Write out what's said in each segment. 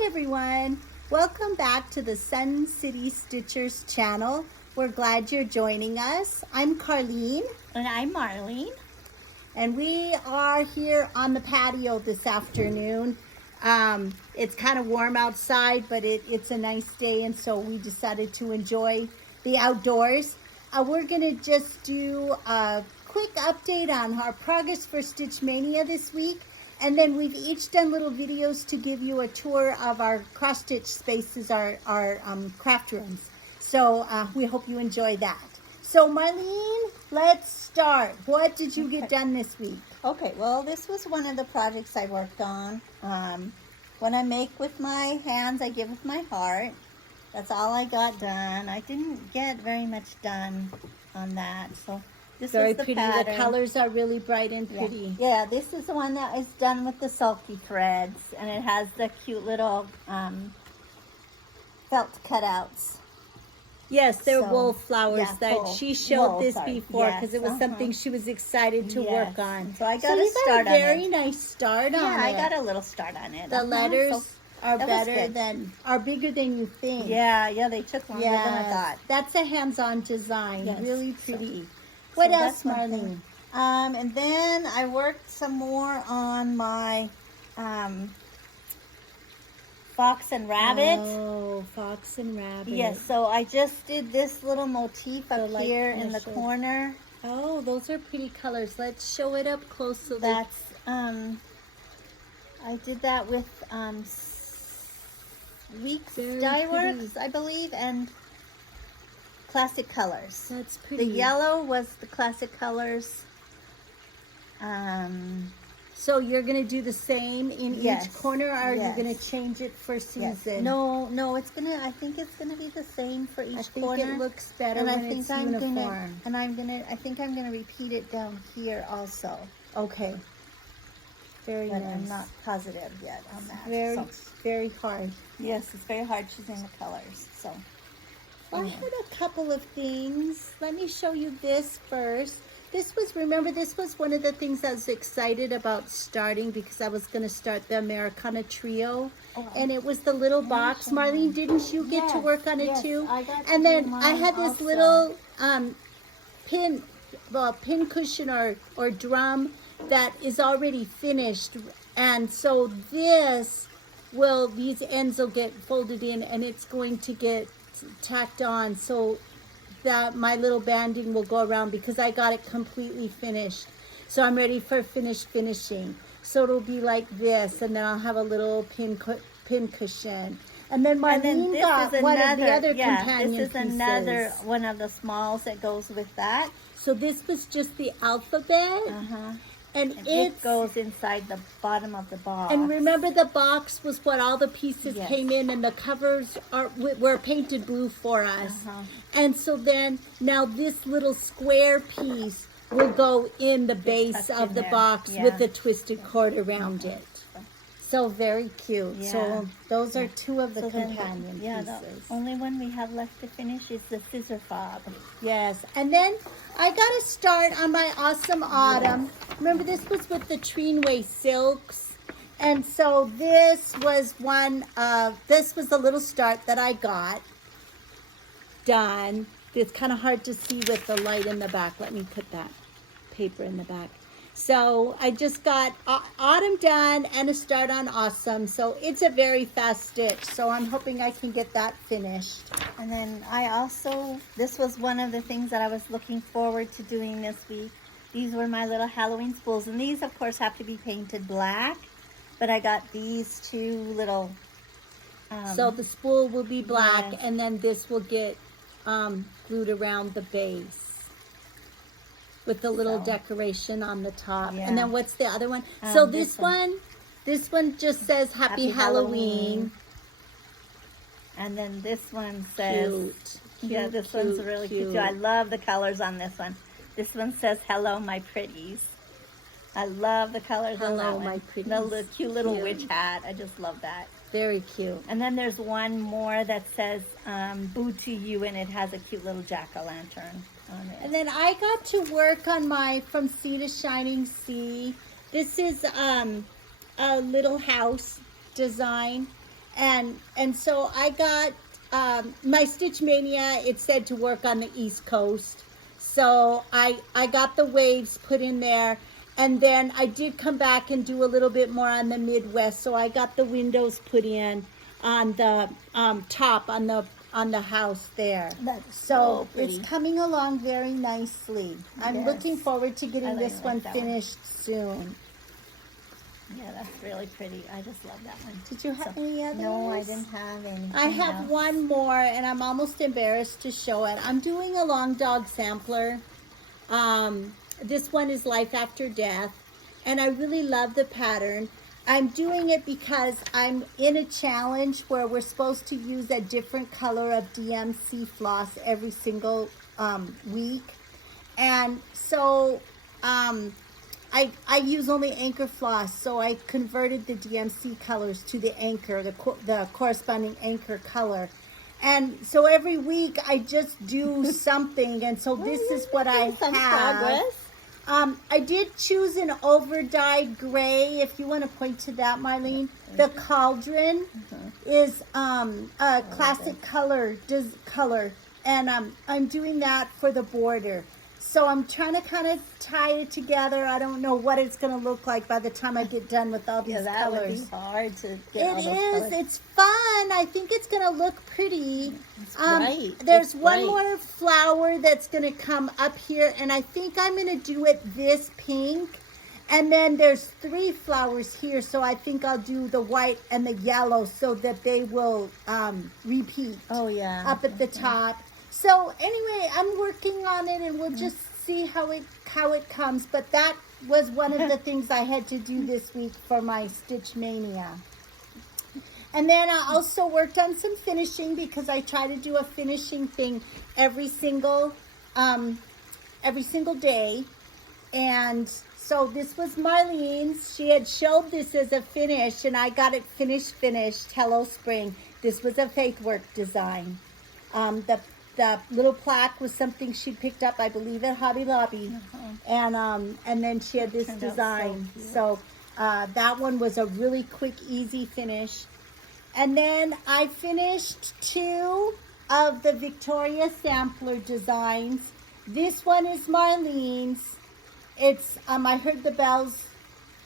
Hi everyone, welcome back to the Sun City Stitchers channel. We're glad you're joining us. I'm Carlene. And I'm Marlene. And we are here on the patio this afternoon. It's kind of warm outside, but it's a nice day, and so we decided to enjoy the outdoors. We're going to just do a quick update on our progress for Stitch Mania this week. And then we've each done little videos to give you a tour of our cross-stitch spaces, our craft rooms. So we hope you enjoy that. So Marlene, let's start. What did you get done this week? Okay, well, this was one of the projects I worked on. When I make with my hands, I give with my heart. That's all I got done. I didn't get very much done on that, so this Very was the pretty. pattern. The colors are really bright and pretty. Yeah, this is the one that is done with the sulky threads, and it has the cute little felt cutouts. Yes, they're So, wool flowers yeah, that wool. she showed Wool, this sorry. before because Yes, it was something she was excited to work on. So I got a you start got a very nice start on it. Yeah, I got a little start on it. The letters So are that was better good. are bigger than you think. Yeah, they took longer than I Yes, thought. that's a hands-on design. Yes. Really pretty. What So else, that's one Marlene? thing. And then I worked some more on my fox and rabbit. Oh, fox and rabbit. Yes, so I just did this little motif So, up like, here kinda in the show- corner. Oh, those are pretty colors. Let's show it up close so that That's I did that with Weeks Very Dye pretty. Works, I believe, and Classic Colors. that's pretty. The yellow was the Classic Colors. So you're gonna do the same in Yes, each corner, or are you yes. gonna change it for season? Yes. No, it's gonna. I think it's gonna be the same for each I think corner. it looks better and when I think it's I'm uniform. I think I'm gonna repeat it down here also. Okay. Very But nice. I'm not positive yet on that. Very, So, very hard. yes, it's very hard choosing the colors. So I had a couple of things. Let me show you this first. This was one of the things I was excited about starting because I was going to start the Americana Trio. Oh, And it was the little box. show you. Marlene, didn't you get to Yes, work on it yes, too? I got to And do then I mine had this also. little pin cushion or drum that is already finished. And so these ends will get folded in and it's going to get tacked on so that my little banding will go around because I got it completely finished. So I'm ready for finishing. So it'll be like this, and then I'll have a little pin cushion. And then Marlene got one of the other companion this is pieces. another one of the smalls that goes with that. So this was just the alphabet, and And it it goes inside the bottom of the box. And remember, the box was what all the pieces Yes. came in, and the covers were painted blue for us. And so then, now this little square piece will go in the base tucked of in the there. box Yeah. with the twisted cord around it. So very cute. Yeah. So those are two of the So then companion the pieces. only one we have left to finish is the scissor fob. Yes, and then I got to start on my Awesome Autumn. Remember, this was with the Treenway Silks. And so this was the little start that I got done. It's kind of hard to see with the light in the back. Let me put that paper in the back. So I just got Autumn done and a start on Awesome. So it's a very fast stitch. So I'm hoping I can get that finished. And then this was one of the things that I was looking forward to doing this week. These were my little Halloween spools. And these, of course, have to be painted black. But I got these two little... So the spool will be black, yes. and then this will get glued around the base with the little decoration on the top. Yeah. And then what's the other one? So this this one just says Happy Halloween. And then this one says... Cute. Yeah, this one's really cute too. I love the colors on this one. This one says, "Hello, my pretties." I love the colors on that Hello, one. my pretties. The cute little Cute. witch hat. I just love that. Very cute. And then there's one more that says, "Boo to you," and it has a cute little jack-o'-lantern on it. And then I got to work on my From Sea to Shining Sea. This is a little house design. And so I got my Stitch MAYnia. It said to work on the East Coast, so I got the waves put in there, and then I did come back and do a little bit more on the Midwest. So I got the windows put in on the top on the house there. That's So pretty. it's coming along very nicely. I'm Yes. looking forward to getting I this like one that one. finished soon. Yeah, that's really pretty. I just love that one. Did you have any others? No, I didn't have any. I have one more, and I'm almost embarrassed to show it. I'm doing a long dog sampler. This one is Life After Death, and I really love the pattern. I'm doing it because I'm in a challenge where we're supposed to use a different color of DMC floss every single week. And so I use only anchor floss, so I converted the DMC colors to the anchor, the corresponding anchor color. And so every week I just do something, and so this is what I Some have. progress. I did choose an over-dyed gray, if you want to point to that, Marlene. The cauldron is a classic color, and I'm doing that for the border. So I'm trying to kind of tie it together. I don't know what it's going to look like by the time I get done with all these Yeah, that colors. would be hard to get all It those is. colors. It's fun. I think it's going to look pretty. It's bright. There's It's one bright. more flower that's going to come up here, and I think I'm going to do it this pink. And then there's 3 flowers here, so I think I'll do the white and the yellow so that they will repeat Oh, yeah. up at the top. So anyway, I'm working on it, and we'll just see how it comes. But that was one of the things I had to do this week for my Stitch MAYnia. And then I also worked on some finishing, because I try to do a finishing thing every single day. And so this was Marlene's. She had showed this as a finish, and I got it finished. Hello Spring. This was a Faithwork design. The little plaque was something she picked up, I believe, at Hobby Lobby. And then she had this Turned out so design. cute. So that one was a really quick, easy finish. And then I finished 2 of the Victoria Sampler designs. This one is Marlene's. It's I heard the bells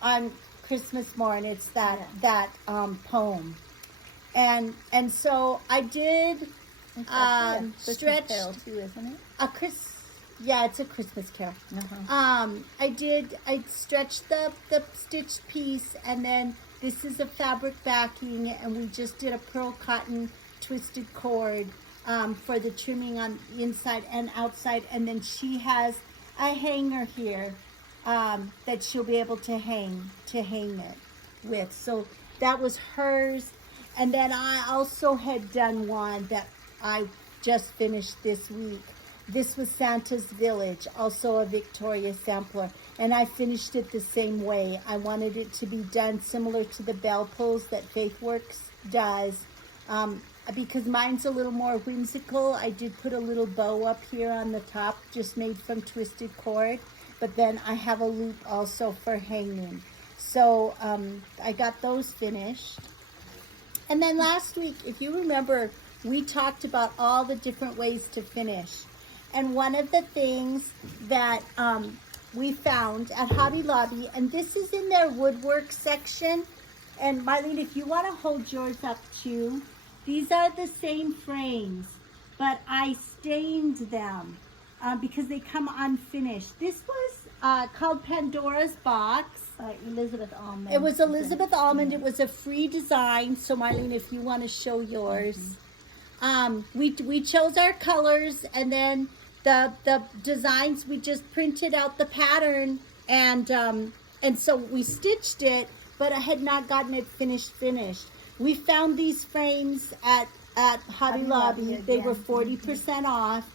on Christmas morn. It's that poem. And so I did Christmas stretched Carol too, isn't it? it's a Christmas Carol. I stretched the stitched piece, and then this is a fabric backing, and we just did a pearl cotton twisted cord for the trimming on the inside and outside. And then she has a hanger here that she'll be able to hang it with. So that was hers. And then I also had done one that I just finished this week. This was Santa's Village, also a Victoria sampler, and I finished it the same way. I wanted it to be done similar to the bell pulls that Faithworks does. Because mine's a little more whimsical, I did put a little bow up here on the top, just made from twisted cord, but then I have a loop also for hanging. So I got those finished. And then last week, if you remember, we talked about all the different ways to finish. And one of the things that we found at Hobby Lobby, and this is in their woodwork section, and Marlene, if you want to hold yours up too, these are the same frames, but I stained them because they come unfinished. This was called Pandora's Box. Elizabeth Almond. It was Elizabeth Almond. It was a free design. So Marlene, if you want to show yours. We chose our colors, and then the designs, we just printed out the pattern, and so we stitched it, but I had not gotten it finished. We found these frames at Hobby Lobby. They were 40% off,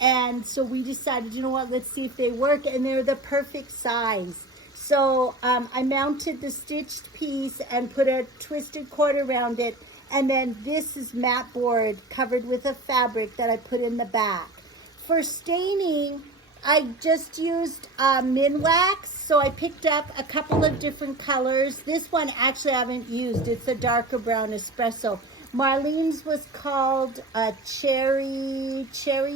and so we decided, you know what, let's see if they work, and they're the perfect size. So I mounted the stitched piece and put a twisted cord around it. And then this is mat board covered with a fabric that I put in the back. For staining, I just used Minwax. So I picked up a couple of different colors. This one actually I haven't used. It's a darker brown espresso. Marlene's was called cherry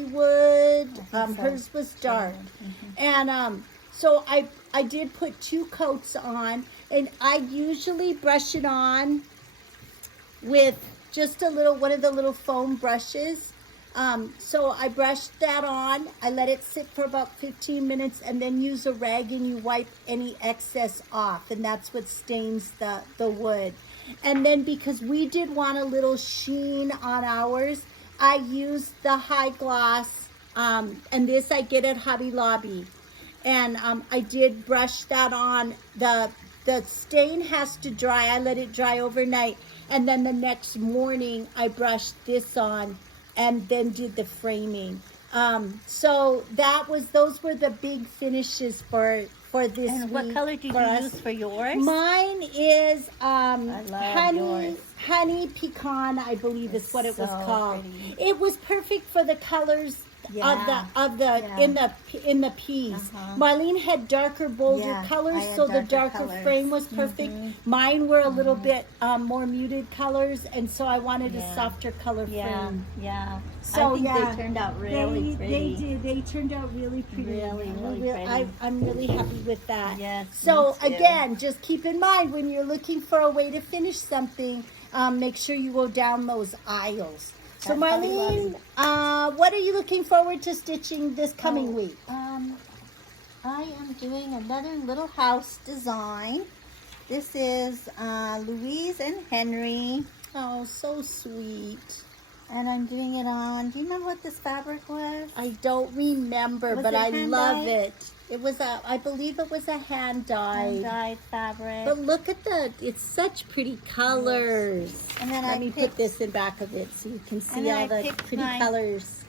wood. So. Hers was dark. Mm-hmm. And so I did put 2 coats on, and I usually brush it on with just a little, one of the little foam brushes. So I brushed that on, I let it sit for about 15 minutes, and then use a rag and you wipe any excess off, and that's what stains the wood. And then because we did want a little sheen on ours, I used the high gloss, and this I get at Hobby Lobby. And I did brush that on. The stain has to dry. I let it dry overnight, and then the next morning I brushed this on and then did the framing. So those were the big finishes for this And what week color did you use for yours? Mine is I love yours. honey pecan, I believe is what it was so called. pretty. It was perfect for the colors Yeah. in the piece. Marlene had darker, bolder Yeah, colors, I had so the darker darker colors. frame was perfect. Mine were a little bit more muted colors, and so I wanted a softer color frame. Yeah. So I think they turned out really pretty. They did. They turned out really pretty. Really pretty. I'm really happy with that. Yes, So me too. again, just keep in mind when you're looking for a way to finish something, make sure you go down those aisles. So That's how we Marlene, what are you looking forward to stitching this coming week? I am doing another little house design. This is Louise and Henry, Oh, so sweet. and I'm doing it on, do you remember what this fabric was? I don't remember, Was but it I hand love dyed? it. It was I believe it was a hand dyed. Dyed fabric. But look at it's such pretty colors. And then Let I me picked- put this in back of it so you can see then all I the picked pretty my- colors.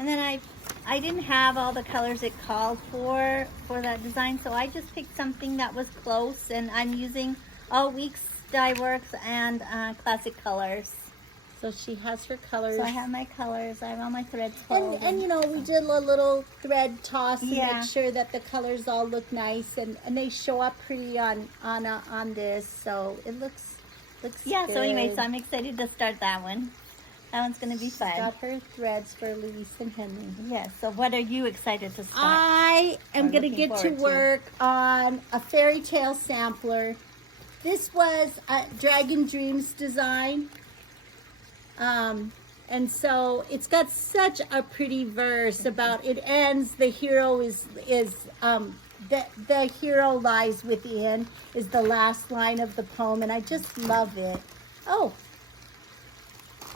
And then I didn't have all the colors it called for that design, so I just picked something that was close, and I'm using All Weeks Dye Works and Classic Colors. So she has her colors. So I have my colors, I have all my threads pulled. And you know, we did a little thread toss and Yeah. make sure that the colors all look nice and they show up pretty on this. So it looks Yeah, good. so anyway, so I'm excited to start that one. That one's going to be fun. Got her threads for Louise and Henry. Yes, so what are you excited to start? I am Or going to looking get to forward to? work on a fairy tale sampler. This was a Dragon Dreams design. And so it's got such a pretty verse about it ends, the hero the hero lies within is the last line of the poem, and I just love it. Oh,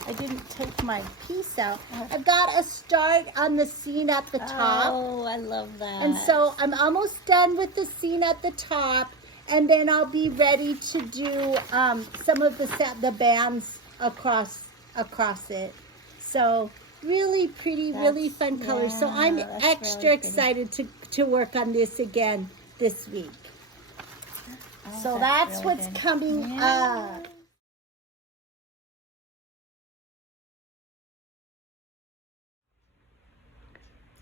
I didn't take my piece out. I've got a start on the scene at the top. Oh, I love that. And so I'm almost done with the scene at the top, and then I'll be ready to do some of the bands across it. So really pretty, really fun colors. So I'm that's extra really pretty. excited to work on this again this week. Oh, So that's really what's good. coming Yeah. up.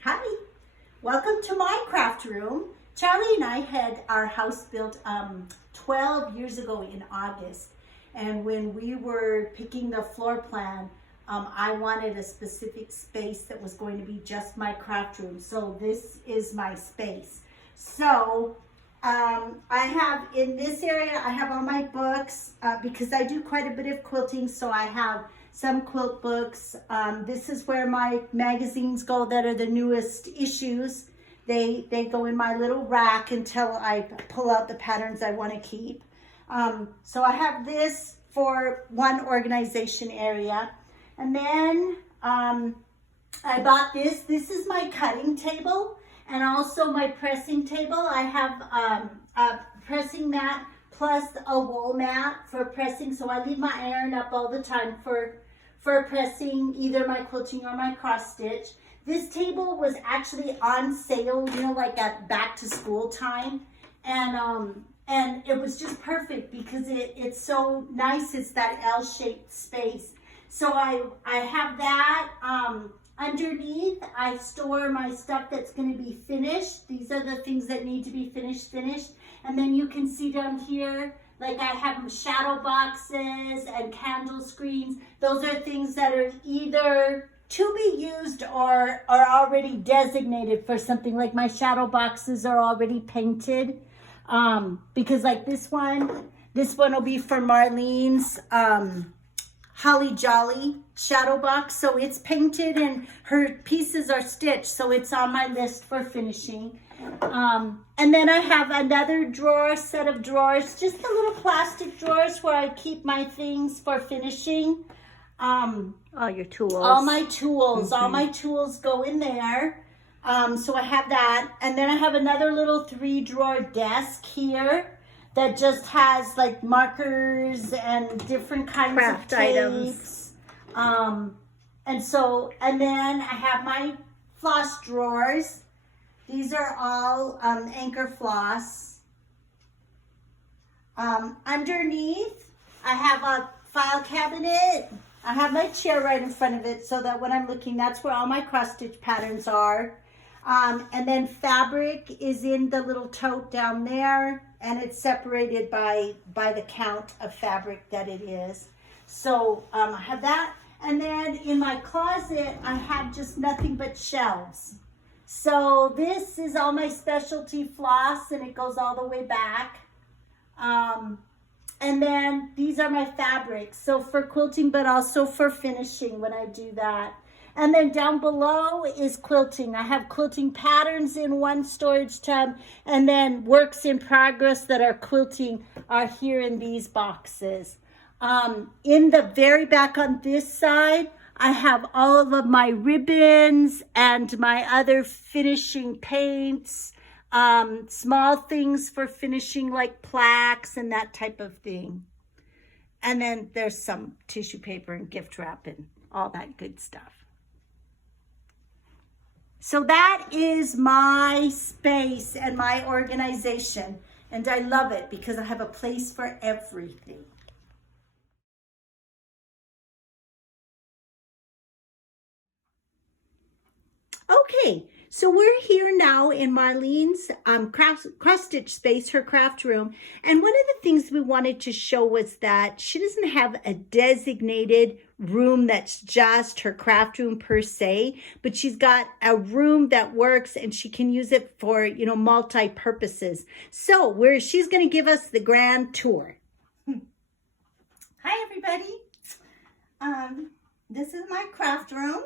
Hi, welcome to my craft room. Charlie and I had our house built 12 years ago in August. And when we were picking the floor plan, I wanted a specific space that was going to be just my craft room. So this is my space. So I have in this area, I have all my books because I do quite a bit of quilting. So I have some quilt books. This is where my magazines go that are the newest issues. They go in my little rack until I pull out the patterns I want to keep. So I have this for one organization area. And then I bought this. This is my cutting table and also my pressing table. I have a pressing mat plus a wool mat for pressing. So I leave my iron up all the time for pressing either my quilting or my cross stitch. This table was actually on sale, you know, like at back to school time. And it was just perfect because it's so nice. It's that L-shaped space. So I have that. Underneath, I store my stuff that's going to be finished. These are the things that need to be finished. And then you can see down here, Like I have shadow boxes and candle screens. Those are things that are either to be used or are already designated for something. Like my shadow boxes are already painted. Because like this one will be for Marlene's Holly Jolly shadow box. So it's painted and her pieces are stitched. So it's on my list for finishing. And then I have another set of drawers, just the little plastic drawers where I keep my things for finishing. All your tools. All my tools go in there. So I have that. And then I have another little 3-drawer desk here that just has like markers and different kinds Craft of tapes. items. And then I have my floss drawers. These are all Anchor Floss. Underneath, I have a file cabinet. I have my chair right in front of it so that when I'm looking, that's where all my cross stitch patterns are. And then fabric is in the little tote down there, and it's separated by the count of fabric that it is. So I have that. And then in my closet, I have just nothing but shelves. So this is all my specialty floss, and it goes all the way back. And then these are my fabrics. So for quilting, but also for finishing when I do that. And then down below is quilting. I have quilting patterns in one storage tub, and then works in progress that are quilting are here in these boxes. In the very back on this side, I have all of my ribbons and my other finishing paints, small things for finishing like plaques and that type of thing. And then there's some tissue paper and gift wrap and all that good stuff. So that is my space and my organization. And I love it because I have a place for everything. Okay, so we're here now in Marlene's cross stitch space, her craft room. And one of the things we wanted to show was that she doesn't have a designated room that's just her craft room per se, but she's got a room that works and she can use it for, you know, multi-purposes. So she's going to give us the grand tour. Hi, everybody. This is my craft room.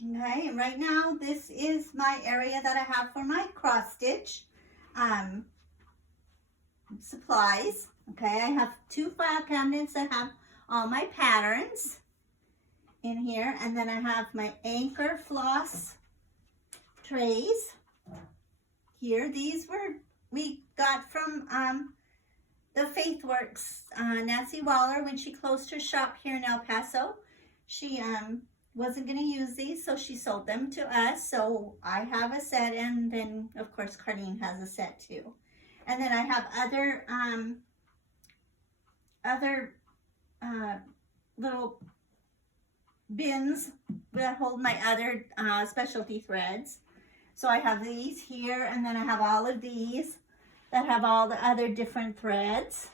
Okay, and right now this is my area that I have for my cross stitch supplies. Okay, I have 2 file cabinets that have all my patterns in here, and then I have my Anchor Floss trays here. These we got from the Faithworks, Nancy Waller, when she closed her shop here in El Paso. She wasn't going to use these, so she sold them to us. So I have a set, and then of course Carlene has a set too. And then I have other little bins that hold my other specialty threads. So I have these here, and then I have all of these that have all the other different threads.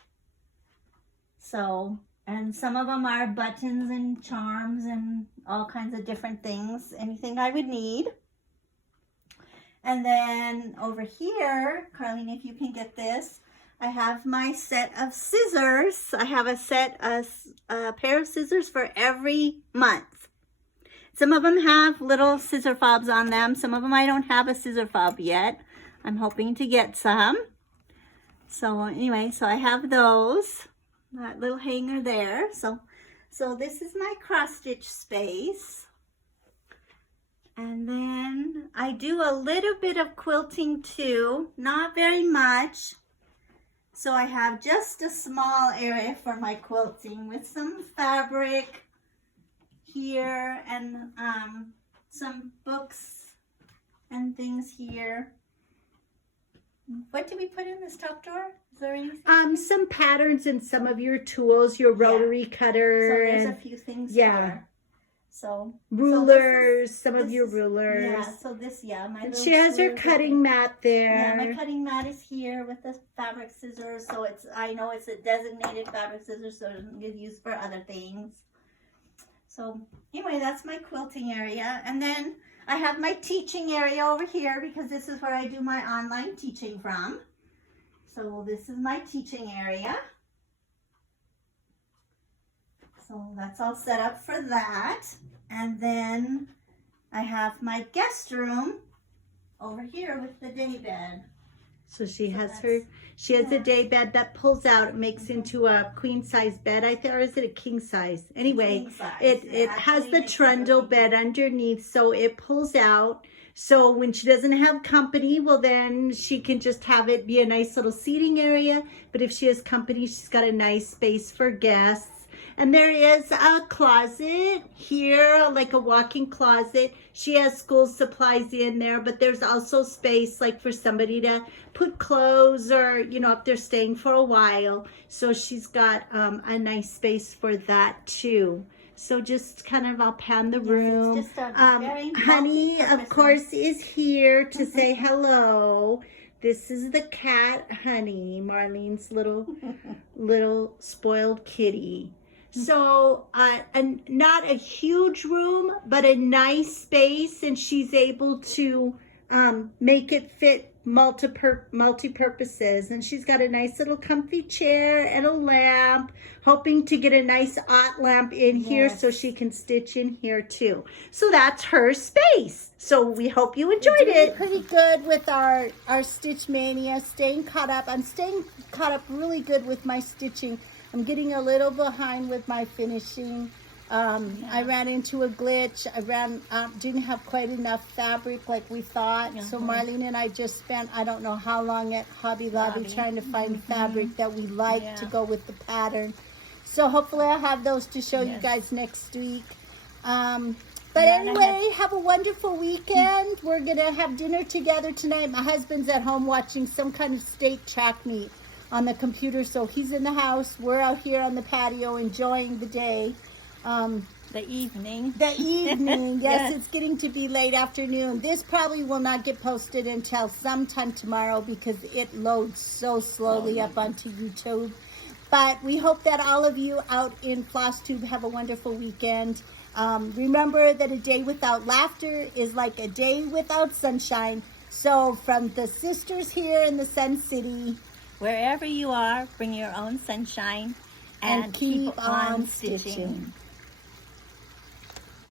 So, and some of them are buttons and charms and all kinds of different things, anything I would need. And then over here, Carlene, if you can get this, I have my set of scissors. I have a pair of scissors for every month. Some of them have little scissor fobs on them. Some of them I don't have a scissor fob yet. I'm hoping to get some. So anyway, so I have those. That little hanger there. So this is my cross stitch space. And then I do a little bit of quilting too, not very much. So I have just a small area for my quilting with some fabric here and some books and things here. What did we put in this top drawer? Is there anything? Some patterns and some of your tools, your rotary cutter. So there's a few things here. So rulers, some of this your is- rulers. Yeah, so this, yeah, my And little she has her scissors, cutting mat there. Yeah, my cutting mat is here with the fabric scissors, so I know it's a designated fabric scissors, so it doesn't get used for other things. So anyway, that's my quilting area. And then I have my teaching area over here because this is where I do my online teaching from. So this is my teaching area. So that's all set up for that. And then I have my guest room over here with the day bed. So she has a day bed that pulls out. It makes into a queen size bed, I think, or is it a king size? Anyway, it has the trundle bed underneath, so it pulls out. So when she doesn't have company, well, then she can just have it be a nice little seating area. But if she has company, she's got a nice space for guests. And there is a closet here, like a walk-in closet. She has school supplies in there, but there's also space like for somebody to put clothes or, you know, if they're staying for a while. So she's got a nice space for that too. So just kind of, I'll pan the room. It's just a very Honey, of multi-purpose course, is here to say hello. This is the cat, Honey, Marlene's little spoiled kitty. So, not a huge room, but a nice space, and she's able to make it fit multi-purposes. And she's got a nice little comfy chair and a lamp, hoping to get a nice art lamp in here so she can stitch in here too. So that's her space. So we hope you enjoyed it. Pretty good with our Stitch Mania, staying caught up. I'm staying caught up really good with my stitching. I'm getting a little behind with my finishing. I ran into a glitch. Didn't have quite enough fabric like we thought. So Marlene and I just spent, I don't know how long at Hobby Lobby trying to find fabric that we like to go with the pattern. So hopefully I'll have those to show you guys next week. But anyway, have a wonderful weekend. We're going to have dinner together tonight. My husband's at home watching some kind of state track meet on the computer, so he's in the house. We're out here on the patio enjoying the day. The evening. Yes, it's getting to be late afternoon. This probably will not get posted until sometime tomorrow because it loads so slowly up onto YouTube. But we hope that all of you out in FlossTube have a wonderful weekend. Remember that a day without laughter is like a day without sunshine. So from the sisters here in the Sun City, wherever you are, bring your own sunshine and keep on stitching.